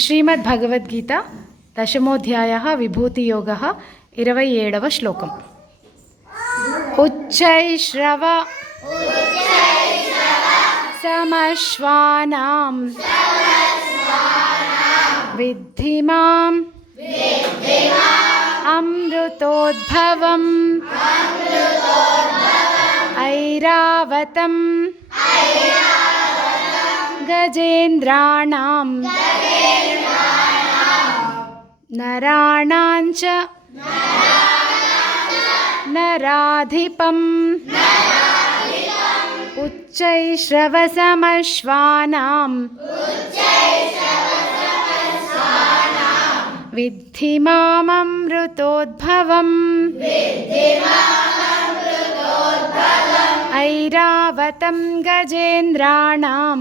श्रीमद्भगवद्गीता दशमोऽध्यायः विभूतियोगः 27వ శ్లోకం. उच्चैश्रव समश्वानां विद्धि माम् अमृतोद्भवम् ऐरावतं गजेन्द्राणां नराणाञ्च नराधिपम् उच्चैश्रवसमश्वानां विद्धि माममृतोद्भवम् ऐरावतं गजेन्द्राणां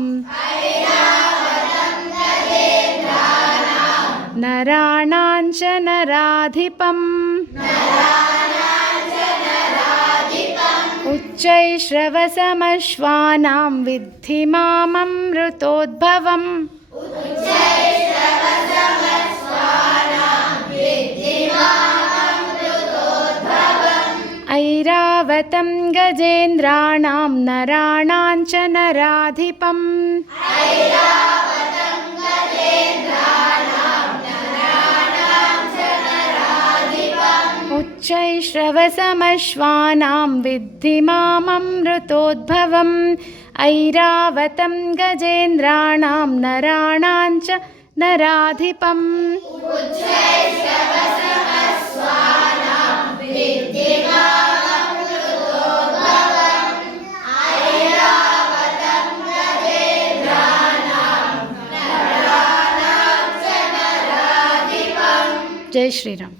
नराणाञ्च नराधिपम् उच्चैश्रवसमश्वानां विद्धि माममृतोद्भवम् ऐरावतं गजेन्द्राणां नराणाञ्च नराधिपम् उच्चैश्रवसमश्वानां विद्धि माममृतोद्भवम् ऐरावतं गजेन्द्राणां नराणाञ्च नराधिपम् जय श्री राम.